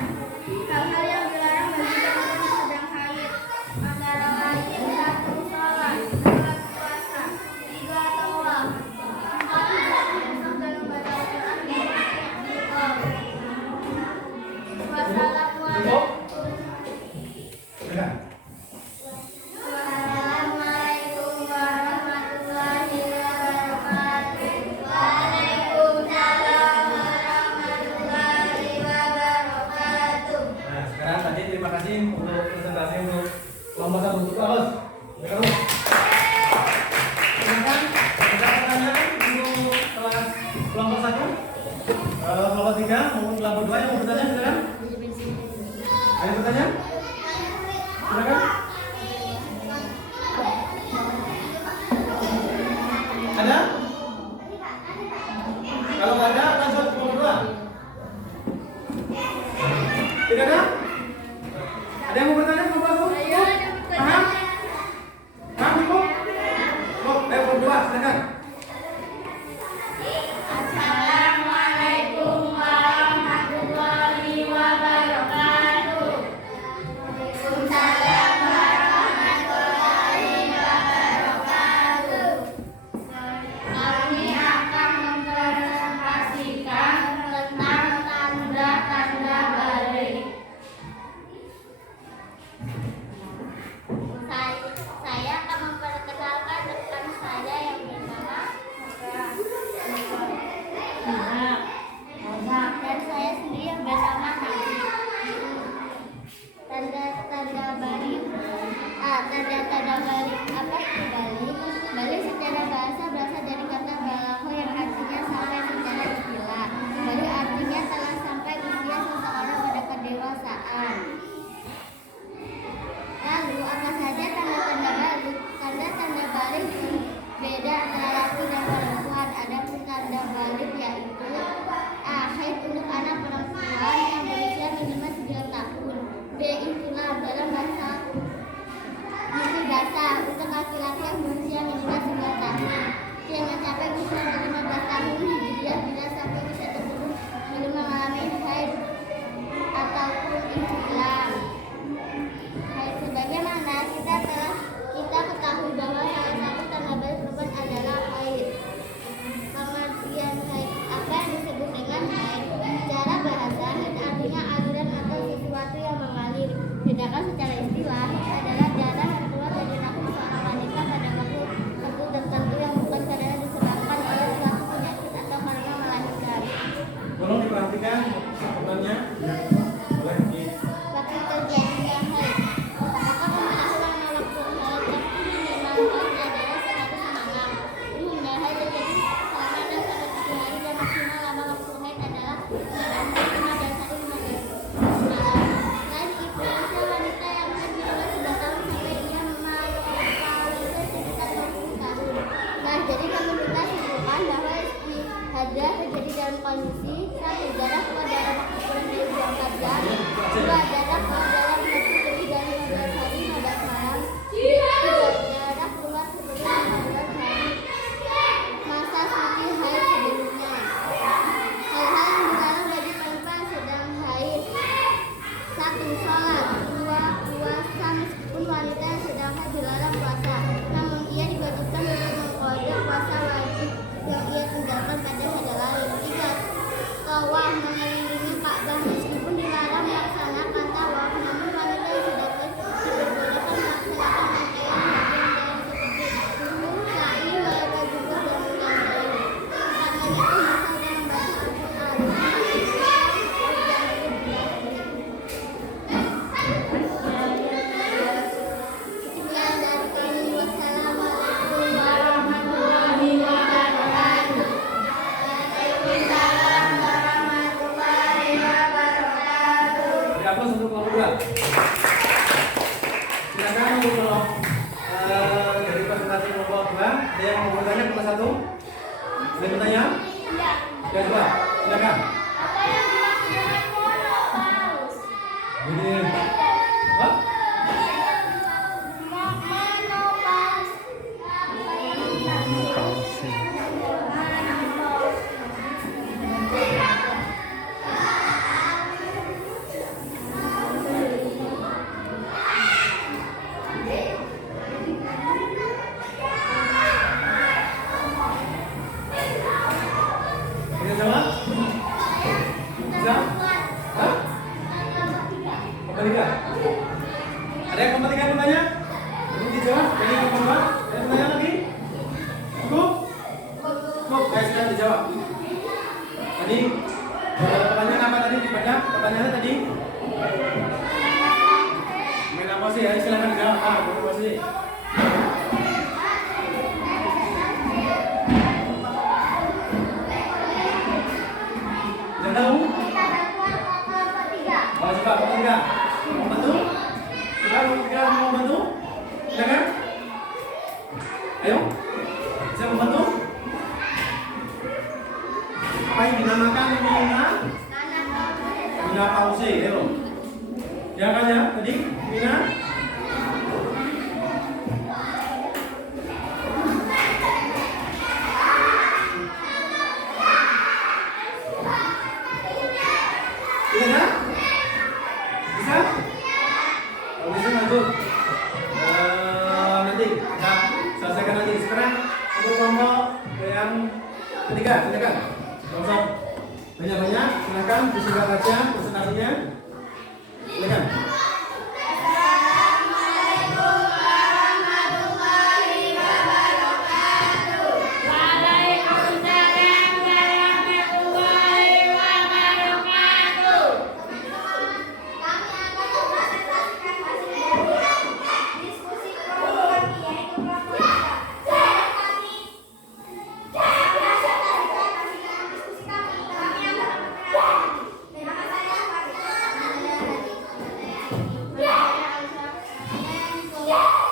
Hal-hal yang dilarang bagi perempuan yang sedang haid antara lain 1. Sholat, 2. Puasa, 3. Tawaf, 4. Tidak menyesal dalam kelompok 1 terus. Terus. Silakan ada pertanyaan untuk kelas kelompok 1? Kelompok 3 maupun kelompok 2 yang mau bertanya silakan. Ada bertanya? Silakan. Ada? Kalau nggak ada, lanjut kelompok 2. Tidak ada? Ada yang mau bertanya kelompok 1? Paham? Paham cukup? Cukup. Ayo kelompok 2, silakan. Assalamualaikum warahmatullahi wabarakatuh. Waalaikumsalam warahmatullahi wabarakatuh. Kami akan mempresentasikan tentang tanda-tanda balik. Saya akan memperkenalkan rekan saya yang bernama dan saya sendiri yang bernama Nabi. Tanda-tanda balik. Tanda-tanda balik apa itu balik? Balik secara bahasa berasal dari kata balaghah yang artinya sampai secara istilah. Balik artinya telah sampai usia seseorang pada kedewasaan. Lalu apa saja tanda-tanda balik? Tanda-tanda balik berbeda antara laki dan perempuan. Adapun tanda balik yaitu haid untuk anak perempuan yang berusia minimal 9 tahun. B. Intilam dalam bahasa untuk laki-laki yang berusia minimal 9 tahun. C. Mencapai usia 15 tahun hijriah bila sampai usia tersebut belum mengalami haid ataupun intilam. Sebagaimana kita ketahui bahwa salah satu tanda balik perempuan adalah haid. Pengertian haid, apa yang disebut dengan haid? Secara bahasa, haid artinya aliran atau sesuatu yang mengalir. Sedangkan secara istilah, haid adalah darah yang keluar dari rahim seorang wanita pada waktu tertentu yang bukan karena disebabkan oleh suatu penyakit atau karena melahirkan. Tolong diperhatikan sebenarnya. Boleh di Waktu terjadinya haid, maka pemberitahuan waktu haid yang minimal haid adalah 100 malam. Umumnya haid terjadi selama 6 sampai 7 hari dan maksimal lama waktu haid adalah 95 dan 115 malam. Selain itu, usia wanita yang haid minimal 9 tahun sampai ia menopause sekitar 20 tahun. Nah, jadi kami minta simpulkan bahwa istihadah terjadi dalam kondisi 1. Darah keluar dalam waktu kurang dari 24 jam. 2. Darah keluar dalam waktu lebih dari 15 hari 15 malam. 3. Darah keluar sebelum 15 hari masa suci haid sebelumnya. Hal-hal yang dilarang bagi perempuan sedang haid: 1. Sholat. 2. Puasa. Meskipun wanita yang sedang haid dilarang puasa, namun ia diwajibkan untuk mengqada puasa wajib yang ia tinggalkan pada hari lain. 3. Tawaf, mengelilingi Ka'bah. Meskipun dilarang melaksanakan tawaf, namun wanita yang sedang haid diperbolehkan melaksanakan rangkaian bagian dari seperti wudhu, sa'i, walaupun juga dan yang lain. Karena itu bisa dan membaca Al-Quran. Sekian dari kami. Wassalamualaikum warahmatullahi wabarakatuh. Waalaikumsalam warahmatullahi wabarakatuh. Dihapus untuk kelompok 2. Silakan untuk kelompok dari presentasi kelompok 2. Ada yang mau bertanya kelompok 1? Ada yang bertanya? Iya. Ya, coba. Silakan. Apa yang dimaksud dengan menopause? Ini. Hah? Menopause. Bisa jawab? Bisa? Hah? Kelompok 3. Kelompok 3. Ayo, bisa membantu? Apa yang dinamakan ini Mina pause, ayo. Ya kan ya, tadi Mina? Bisa? Bisa? Kalau bisa lanjut. Nanti kita selesaikan nanti. Sekarang untuk kelompok yang ketiga, silakan. Kelompok banyak-banyak, silakan disingkat saja presentasinya. Silakan. Yeah.